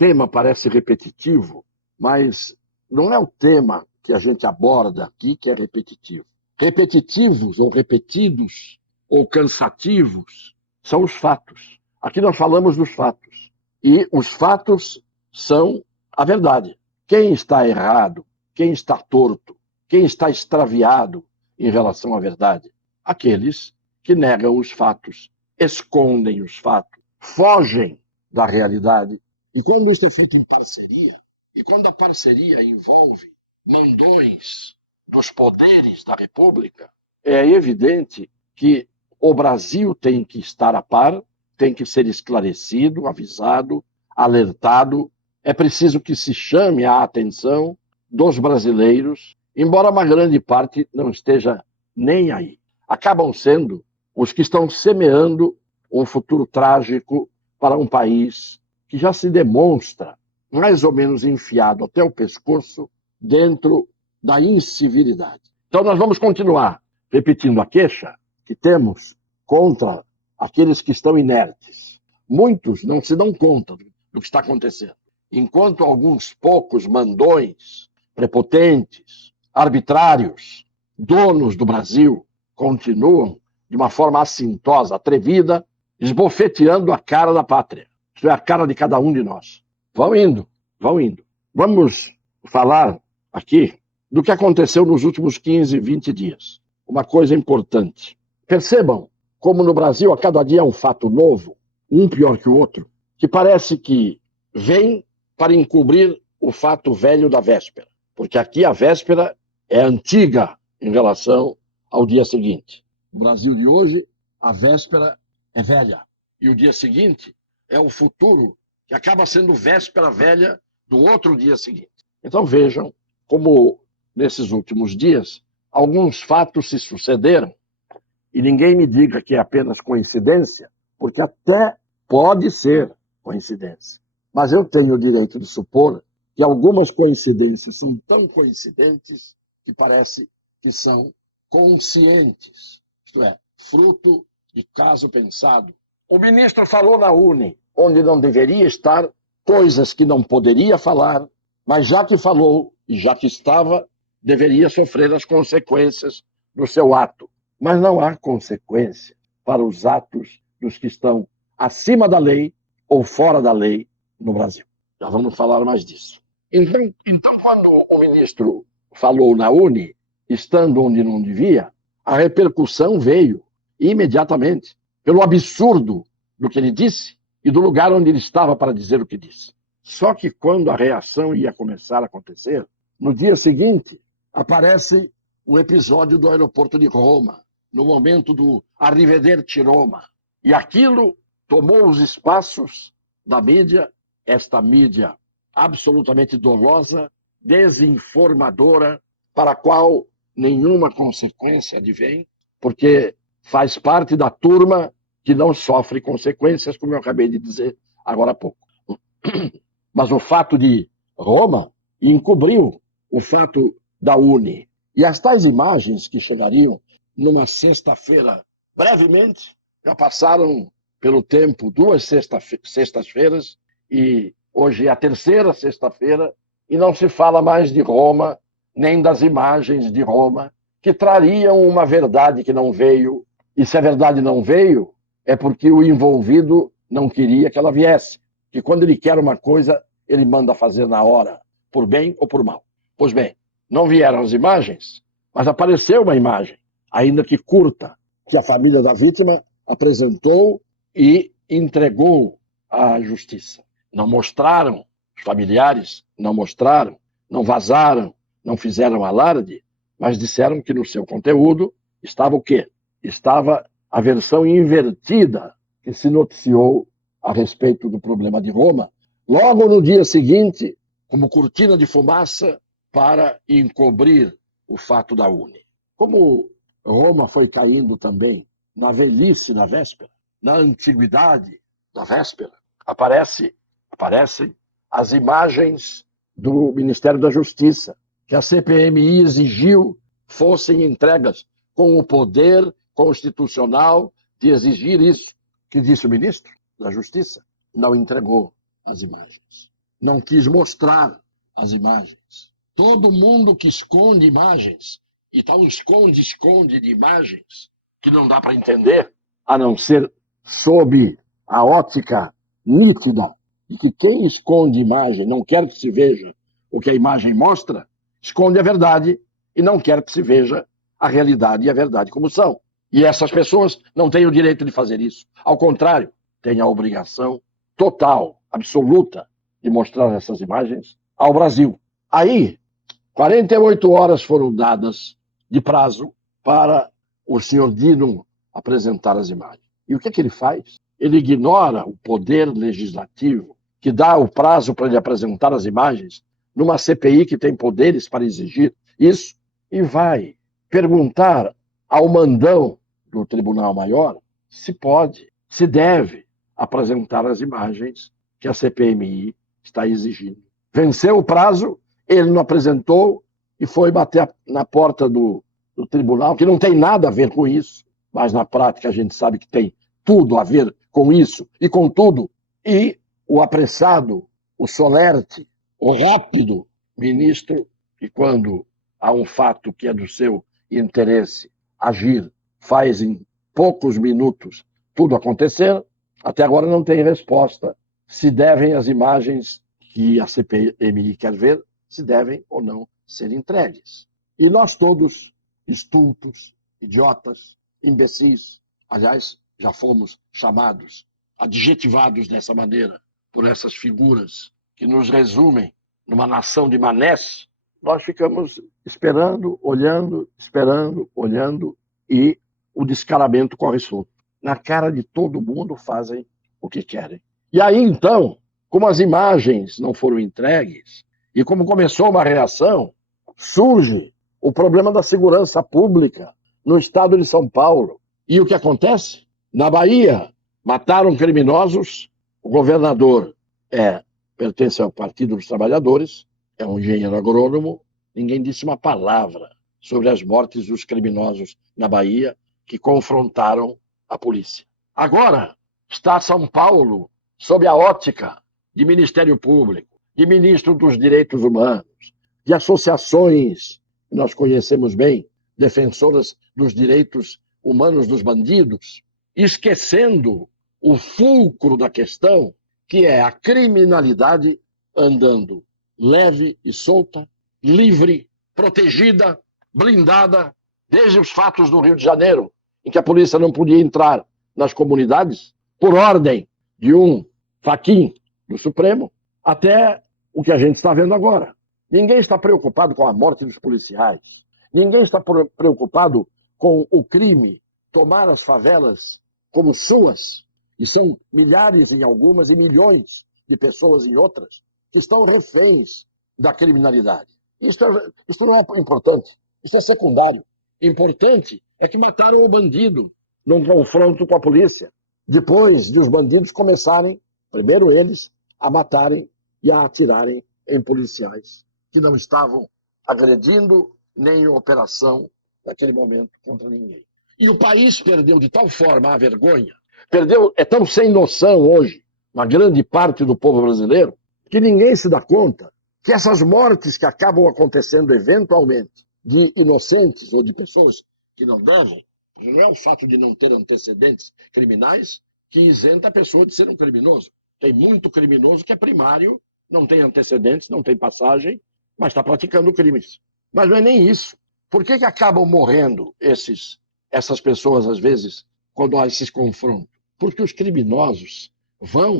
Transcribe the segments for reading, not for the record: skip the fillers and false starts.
tema parece repetitivo, mas não é o tema que a gente aborda aqui que é repetitivo. Repetitivos ou repetidos ou cansativos são os fatos. Aqui nós falamos dos fatos. E os fatos são a verdade. Quem está errado, quem está torto, quem está extraviado em relação à verdade? Aqueles que negam os fatos, escondem os fatos, fogem da realidade. E quando isso é feito em parceria, e quando a parceria envolve mandões dos poderes da República, é evidente que o Brasil tem que estar a par, tem que ser esclarecido, avisado, alertado. É preciso que se chame a atenção dos brasileiros, embora uma grande parte não esteja nem aí. Acabam sendo os que estão semeando um futuro trágico para um país que já se demonstra mais ou menos enfiado até o pescoço dentro da incivilidade. Então nós vamos continuar repetindo a queixa que temos contra aqueles que estão inertes. Muitos não se dão conta do que está acontecendo. Enquanto alguns poucos mandões, prepotentes, arbitrários, donos do Brasil, continuam de uma forma assintosa, atrevida, esbofeteando a cara da pátria. Isto é, a cara de cada um de nós. Vão indo, vão indo. Vamos falar aqui do que aconteceu nos últimos 15, 20 dias. Uma coisa importante. Percebam como no Brasil a cada dia é um fato novo, um pior que o outro, que parece que vem para encobrir o fato velho da véspera. Porque aqui a véspera é antiga em relação ao dia seguinte. No Brasil de hoje, a véspera é velha. E o dia seguinte é o futuro, que acaba sendo véspera velha do outro dia seguinte. Então vejam como, nesses últimos dias, alguns fatos se sucederam. E ninguém me diga que é apenas coincidência, porque até pode ser coincidência. Mas eu tenho o direito de supor que algumas coincidências são tão coincidentes que parece que são conscientes, isto é, fruto de caso pensado. O ministro falou na UNE, onde não deveria estar, coisas que não poderia falar, mas já que falou e já que estava, deveria sofrer as consequências do seu ato. Mas não há consequência para os atos dos que estão acima da lei ou fora da lei no Brasil. Já vamos falar mais disso. Então quando o ministro falou na UNE, estando onde não devia, a repercussão veio imediatamente pelo absurdo do que ele disse e do lugar onde ele estava para dizer o que disse. Só que quando a reação ia começar a acontecer, no dia seguinte, aparece o episódio do aeroporto de Roma, no momento do Arrivederci Roma. E aquilo tomou os espaços da mídia, esta mídia absolutamente dolosa, desinformadora, para a qual nenhuma consequência advém, porque faz parte da turma que não sofre consequências, como eu acabei de dizer agora há pouco. Mas o fato de Roma encobriu o fato da UNE. E as tais imagens que chegariam numa sexta-feira, brevemente, já passaram pelo tempo 2 sextas-feiras, e hoje é a terceira sexta-feira, e não se fala mais de Roma, nem das imagens de Roma, que trariam uma verdade que não veio. E se a verdade não veio, é porque o envolvido não queria que ela viesse. Que quando ele quer uma coisa, ele manda fazer na hora, por bem ou por mal. Pois bem, não vieram as imagens, mas apareceu uma imagem, ainda que curta, que a família da vítima apresentou e entregou à justiça. Não mostraram, os familiares não mostraram, não vazaram, não fizeram alarde, mas disseram que no seu conteúdo estava o quê? Estava a versão invertida que se noticiou a respeito do problema de Roma, logo no dia seguinte, como cortina de fumaça para encobrir o fato da UNE. Como Roma foi caindo também na velhice da véspera, na antiguidade da véspera, aparecem as imagens do Ministério da Justiça, que a CPMI exigiu fossem entregas com o poder constitucional de exigir isso. Que disse o ministro da Justiça? Não entregou as imagens. não quis mostrar as imagens. Todo mundo que esconde imagens, e tal esconde de imagens, que não dá para entender, a não ser sob a ótica nítida de que quem esconde imagem não quer que se veja o que a imagem mostra, esconde a verdade e não quer que se veja a realidade e a verdade como são. E essas pessoas não têm o direito de fazer isso. Ao contrário, têm a obrigação total, absoluta, de mostrar essas imagens ao Brasil. Aí, 48 horas foram dadas de prazo para o senhor Dino apresentar as imagens. E o que é que ele faz? Ele ignora o poder legislativo que dá o prazo para ele apresentar as imagens numa CPI que tem poderes para exigir isso e vai perguntar ao mandão do Tribunal Maior se pode, se deve apresentar as imagens que a CPMI está exigindo. Venceu o prazo, ele não apresentou e foi bater na porta do tribunal, que não tem nada a ver com isso, mas na prática a gente sabe que tem tudo a ver com isso e com tudo. E o apressado, o solerte, o rápido ministro, que quando há um fato que é do seu interesse agir, faz em poucos minutos tudo acontecer, até agora não tem resposta se devem as imagens que a CPMI quer ver, se devem ou não ser entregues. E nós todos, estultos, idiotas, imbecis, aliás, já fomos chamados, adjetivados dessa maneira, por essas figuras que nos resumem numa nação de manés, nós ficamos esperando, olhando, e o descaramento corre solto. Na cara de todo mundo fazem o que querem. E aí, então, como as imagens não foram entregues, e como começou uma reação, surge o problema da segurança pública no estado de São Paulo. E o que acontece? Na Bahia, mataram criminosos, o governador pertence ao Partido dos Trabalhadores, é um engenheiro agrônomo, ninguém disse uma palavra sobre as mortes dos criminosos na Bahia que confrontaram a polícia. Agora está São Paulo sob a ótica de Ministério Público, de ministro dos Direitos Humanos, de associações que nós conhecemos bem, defensoras dos direitos humanos dos bandidos, esquecendo o fulcro da questão, que é a criminalidade andando leve e solta, livre, protegida, blindada, desde os fatos do Rio de Janeiro, em que a polícia não podia entrar nas comunidades, por ordem de um faquin do Supremo, até o que a gente está vendo agora. Ninguém está preocupado com a morte dos policiais. Ninguém está preocupado com o crime tomar as favelas como suas, e são milhares em algumas e milhões de pessoas em outras que estão reféns da criminalidade. Isso não é importante, isso é secundário. Importante é que mataram o bandido num confronto com a polícia, depois de os bandidos começarem, primeiro eles, a matarem e a atirarem em policiais que não estavam agredindo nem em operação naquele momento contra ninguém. E o país perdeu de tal forma a vergonha, é tão sem noção hoje, uma grande parte do povo brasileiro, que ninguém se dá conta que essas mortes que acabam acontecendo eventualmente de inocentes ou de pessoas que não devem, não é o fato de não ter antecedentes criminais que isenta a pessoa de ser um criminoso. Tem muito criminoso que é primário, não tem antecedentes, não tem passagem, mas está praticando crimes. Mas não é nem isso. Por que acabam morrendo essas pessoas, às vezes, quando há esses confrontos? Porque os criminosos vão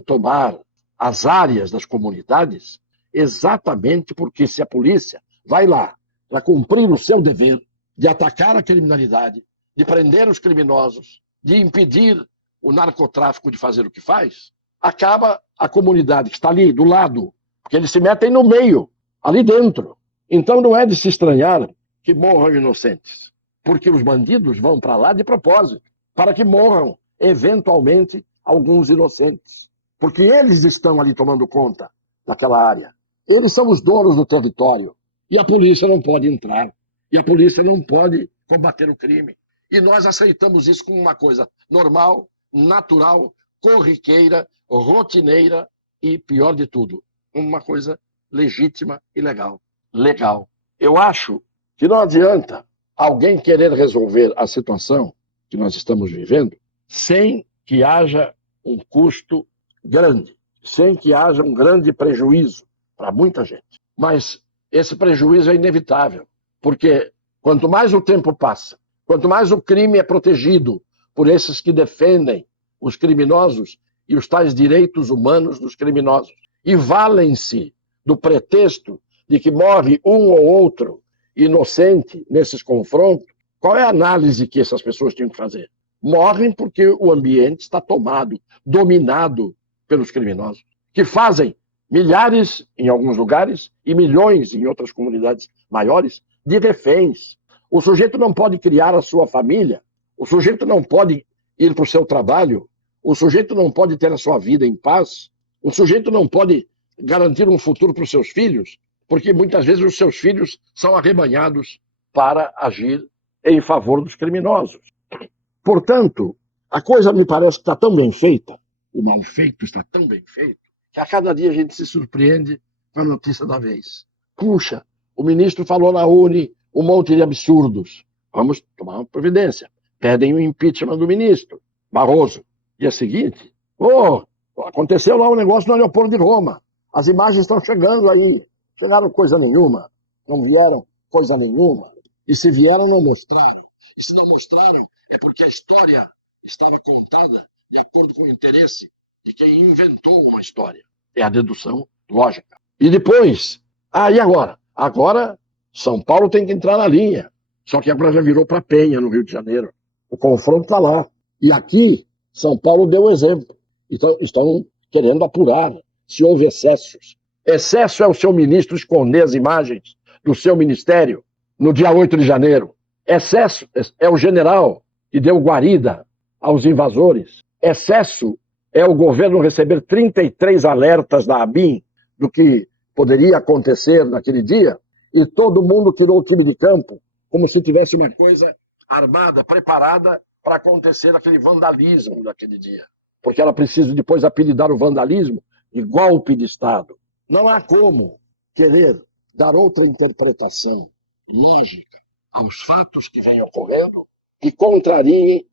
tomar as áreas das comunidades exatamente porque se a polícia vai lá para cumprir o seu dever de atacar a criminalidade, de prender os criminosos, de impedir o narcotráfico de fazer o que faz, acaba a comunidade que está ali do lado, porque eles se metem no meio, ali dentro. Então não é de se estranhar que morram inocentes, porque os bandidos vão para lá de propósito, para que morram, eventualmente, alguns inocentes. Porque eles estão ali tomando conta daquela área. Eles são os donos do território. E a polícia não pode entrar. E a polícia não pode combater o crime. E nós aceitamos isso como uma coisa normal, natural, corriqueira, rotineira e, pior de tudo, uma coisa legítima e legal. Legal. Eu acho que não adianta alguém querer resolver a situação que nós estamos vivendo sem que haja um custo grande, sem que haja um grande prejuízo para muita gente. Mas esse prejuízo é inevitável, porque quanto mais o tempo passa, quanto mais o crime é protegido por esses que defendem os criminosos e os tais direitos humanos dos criminosos, e valem-se do pretexto de que morre um ou outro inocente nesses confrontos, qual é a análise que essas pessoas tinham que fazer? Morrem porque o ambiente está tomado, dominado pelos criminosos, que fazem milhares em alguns lugares e milhões em outras comunidades maiores de reféns. O sujeito não pode criar a sua família, o sujeito não pode ir para o seu trabalho, o sujeito não pode ter a sua vida em paz, o sujeito não pode garantir um futuro para os seus filhos, porque muitas vezes os seus filhos são arrebanhados para agir em favor dos criminosos. Portanto, a coisa me parece que está tão bem feita, o mal feito está tão bem feito, que a cada dia a gente se surpreende com a notícia da vez. Puxa, o ministro falou na UNE um monte de absurdos. Vamos tomar uma providência. Pedem o impeachment do ministro Barroso. Dia seguinte, aconteceu lá um negócio no aeroporto de Roma. As imagens estão chegando aí. Chegaram coisa nenhuma. Não vieram coisa nenhuma. E se vieram, não mostraram. E se não mostraram, é porque a história estava contada de acordo com o interesse de quem inventou uma história. É a dedução lógica. E depois, e agora? Agora, São Paulo tem que entrar na linha. Só que agora já virou para Penha, no Rio de Janeiro. O confronto está lá. E aqui, São Paulo deu o exemplo. Então, estão querendo apurar se houve excessos. Excesso é o seu ministro esconder as imagens do seu ministério no dia 8 de janeiro. Excesso é o general que deu guarida aos invasores. Excesso é o governo receber 33 alertas da ABIN do que poderia acontecer naquele dia e todo mundo tirou o time de campo como se tivesse uma coisa armada, preparada para acontecer aquele vandalismo daquele dia. Porque ela precisa depois apelidar o vandalismo de golpe de Estado. Não há como querer dar outra interpretação lógica aos fatos que vêm ocorrendo que contrariem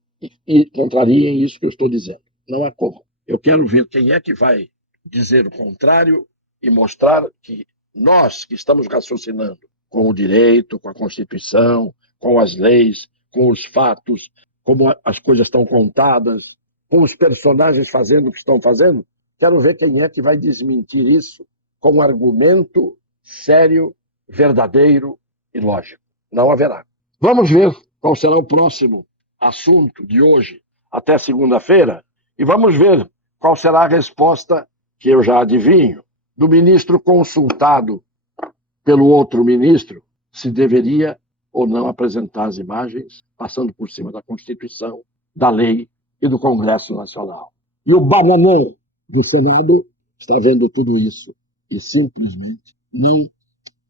isso que eu estou dizendo. Não há como. Eu quero ver quem é que vai dizer o contrário e mostrar que nós que estamos raciocinando com o direito, com a Constituição, com as leis, com os fatos, como as coisas estão contadas, com os personagens fazendo o que estão fazendo, quero ver quem é que vai desmentir isso com um argumento sério, verdadeiro e lógico. Não haverá. Vamos ver qual será o próximo assunto de hoje até segunda-feira e vamos ver qual será a resposta, que eu já adivinho, do ministro consultado pelo outro ministro, se deveria ou não apresentar as imagens, passando por cima da Constituição, da lei e do Congresso Nacional. E o bananão do Senado está vendo tudo isso e simplesmente não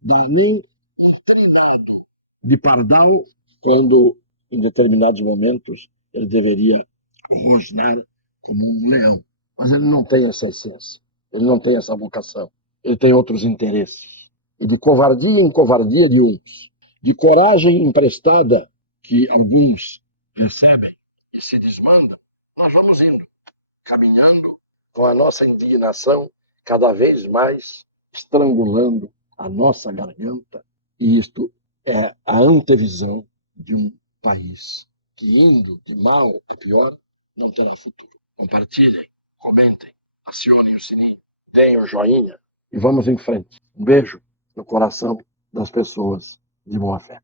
dá nem trinado de pardal quando, em determinados momentos, ele deveria rosnar como um leão. Mas ele não tem essa essência, ele não tem essa vocação, ele tem outros interesses. E de covardia em covardia de outros, de coragem emprestada que alguns recebem e se desmandam, nós vamos indo, caminhando com a nossa indignação cada vez mais estrangulando a nossa garganta. E isto é a antevisão de um país que, indo de mal a pior, não terá futuro. Compartilhem, comentem, acionem o sininho, deem o joinha e vamos em frente. Um beijo no coração das pessoas de boa fé.